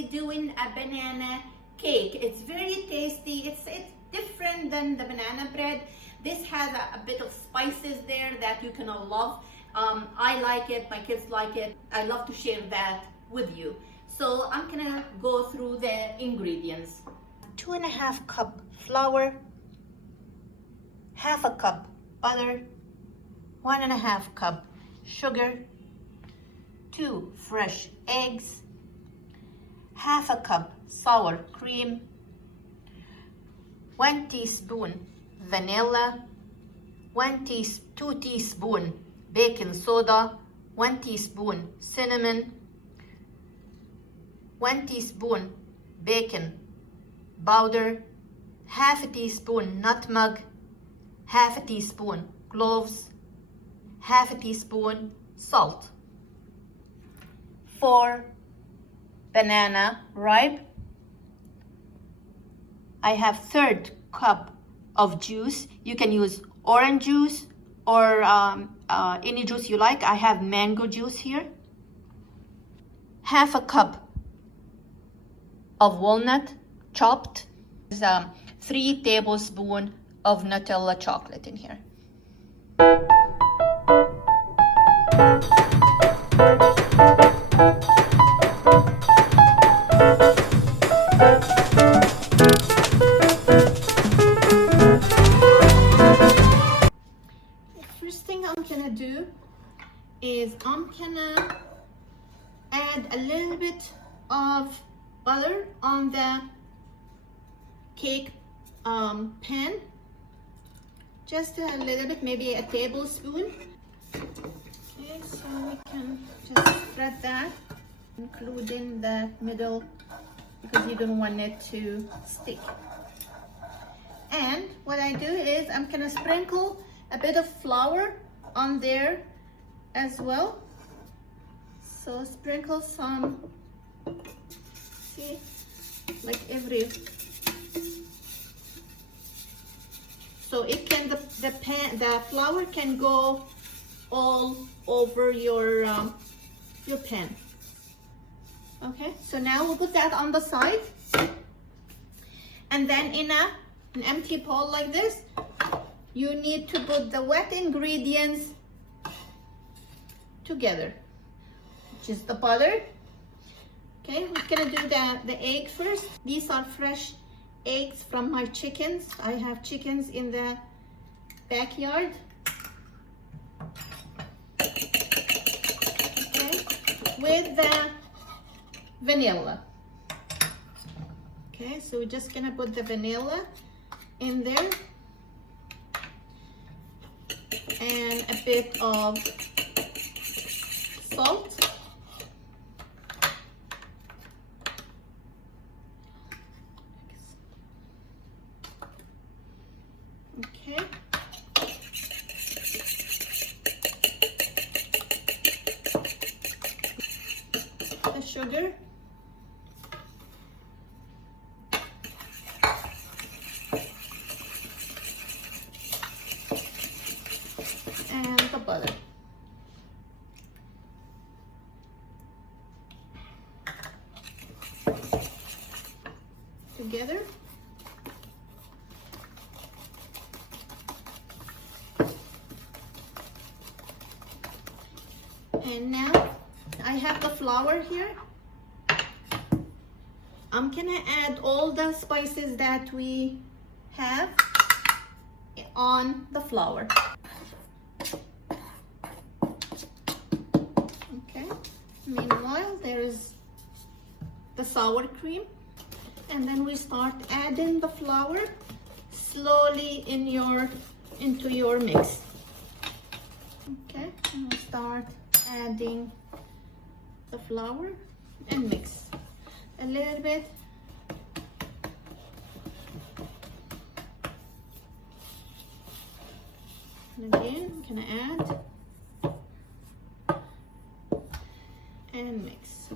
be doing a banana cake. It's very tasty. It's different than the banana bread. This has a bit of spices there that you can all love. I like it, my kids like it. I love to share that with you. So I'm gonna go through the ingredients. 2.5 cup flour, 1/2 cup butter, 1.5 cup sugar, 2 fresh eggs, 1/2 cup sour cream, 1 teaspoon vanilla, 2 teaspoon baking soda, 1 teaspoon cinnamon, 1 teaspoon baking powder, 1/2 teaspoon nutmeg, 1/2 teaspoon cloves, 1/2 teaspoon salt. For banana ripe, I have 1/3 cup of juice. You can use orange juice or any juice you like. I have mango juice here. 1/2 cup of walnut chopped. There's 3 tablespoons of Nutella chocolate in here. First thing I'm gonna do is I'm gonna add a little bit of butter on the cake pan, just a little bit, maybe a tablespoon. Okay, so we can just spread that, including the middle, because you don't want it to stick. And what I do is I'm gonna sprinkle a bit of flour on there as well. So sprinkle some, see, like every, so it can, the flour can go all over your pan. Okay, so now we'll put that on the side, and then in an empty bowl like this, you need to put the wet ingredients together, which is the butter. Okay, we're gonna do the egg first. These are fresh eggs from my chickens. I have chickens in the backyard. Okay, with the vanilla. Okay, so we're just gonna put the vanilla in there and a bit of salt. Okay. The sugar. And the butter. Together. And now I have the flour here. I'm gonna add all the spices that we have on the flour. Okay, meanwhile there is the sour cream, and then we start adding the flour slowly into your mix. Okay, and we'll start adding the flour and mix a little bit. And again, I'm gonna add and mix.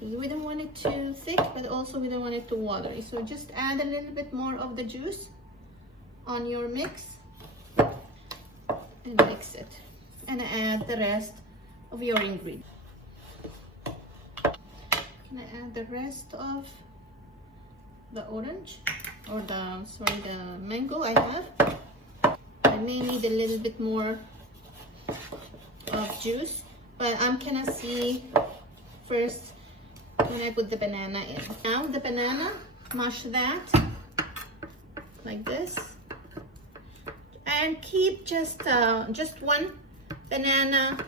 We don't want it too thick, but also we don't want it too watery. So just add a little bit more of the juice on your mix and mix it. And add the rest of your ingredients. Can I add the rest of the orange or the mango I have? I may need a little bit more of juice, but I'm gonna see first when I put the banana in. Now the banana, mash that like this, and keep just one banana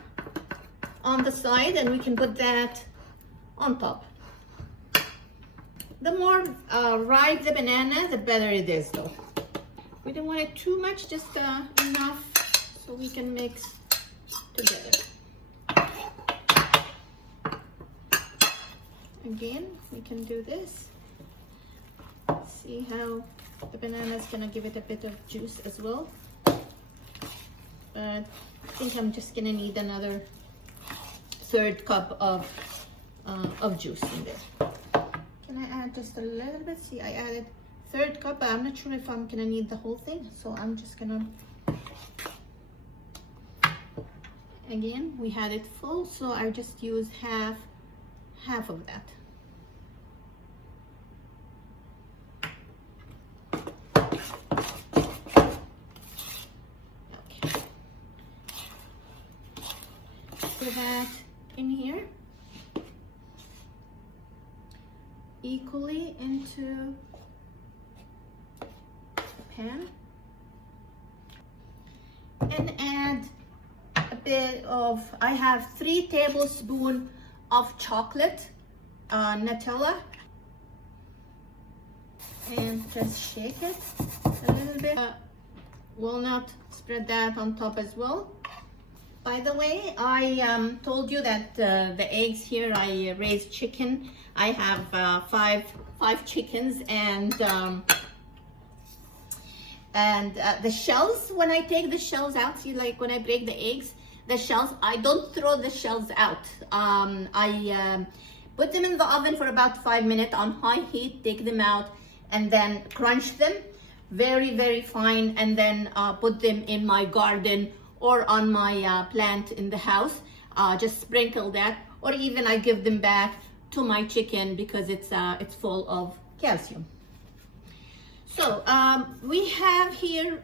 on the side, and we can put that on top. The more ripe the banana, the better it is though. We don't want it too much, just enough so we can mix together. Again, we can do this. See how the banana is gonna give it a bit of juice as well. But I think I'm just gonna need another 1/3 cup of juice in there. Can I add just a little bit? See, I added 1/3 cup, but I'm not sure if I'm gonna need the whole thing, so I'm just gonna. Again, we had it full, so I just use half of that. Okay. Put that in here equally into the pan, and add a bit of, I have 3 tablespoons of chocolate, Nutella, and just shake it a little bit. Walnut, spread that on top as well. By the way, I told you that the eggs here, I raised chicken. I have five chickens, and the shells, when I take the shells out, see, like when I break the eggs, the shells, I don't throw the shells out. I put them in the oven for about 5 minutes on high heat, take them out, and then crunch them very, very fine, and then put them in my garden or on my plant in the house. Just sprinkle that, or even I give them back to my chicken because it's full of calcium. So we have here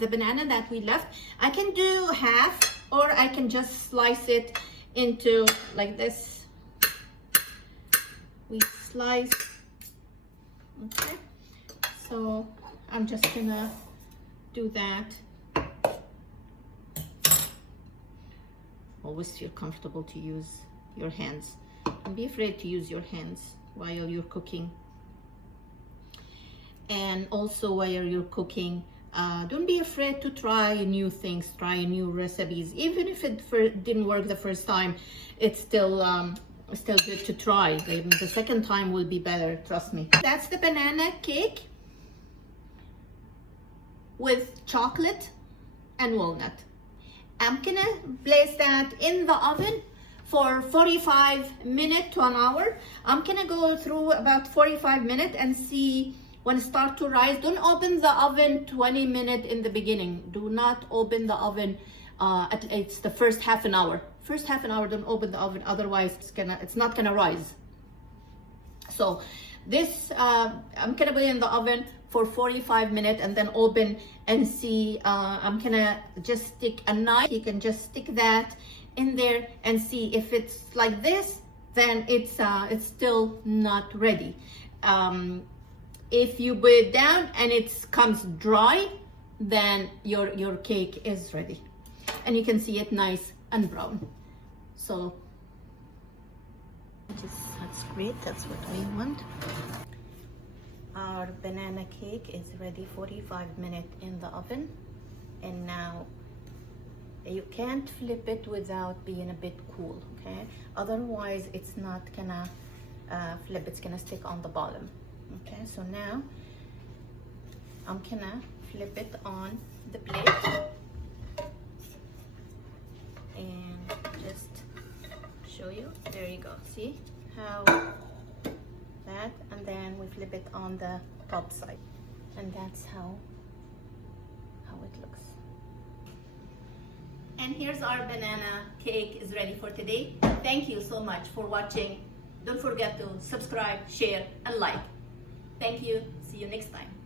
the banana that we left. I can do half, or I can just slice it into like this. We slice. Okay, so I'm just gonna do that. Always feel comfortable to use your hands. Don't be afraid to use your hands while you're cooking. And also while you're cooking, don't be afraid to try new things, try new recipes. Even if it didn't work the first time, it's still good to try. The second time will be better, trust me. That's the banana cake with chocolate and walnut. I'm gonna place that in the oven for 45 minutes to an hour. I'm gonna go through about 45 minutes and see when it starts to rise. Don't open the oven 20 minutes in the beginning. Do not open the oven. It's the first half an hour. First half an hour, don't open the oven. Otherwise, it's not gonna rise. So this, I'm gonna put it in the oven for 45 minutes and then open and see. I'm gonna just stick a knife. You can just stick that in there and see if it's like this, then it's still not ready. If you put it down and it comes dry, then your cake is ready, and you can see it nice and brown. So that's great. That's what we want. Our banana cake is ready. 45 minutes in the oven, and now you can't flip it without being a bit cool, okay? Otherwise it's not gonna flip, it's gonna stick on the bottom. Okay, so now I'm gonna flip it on the plate and just show you. There you go. See how that, and then we flip it on the top side, and that's how it looks. And here's our banana cake is ready for today. Thank you so much for watching Don't forget to subscribe, share, and like. Thank you. See you next time.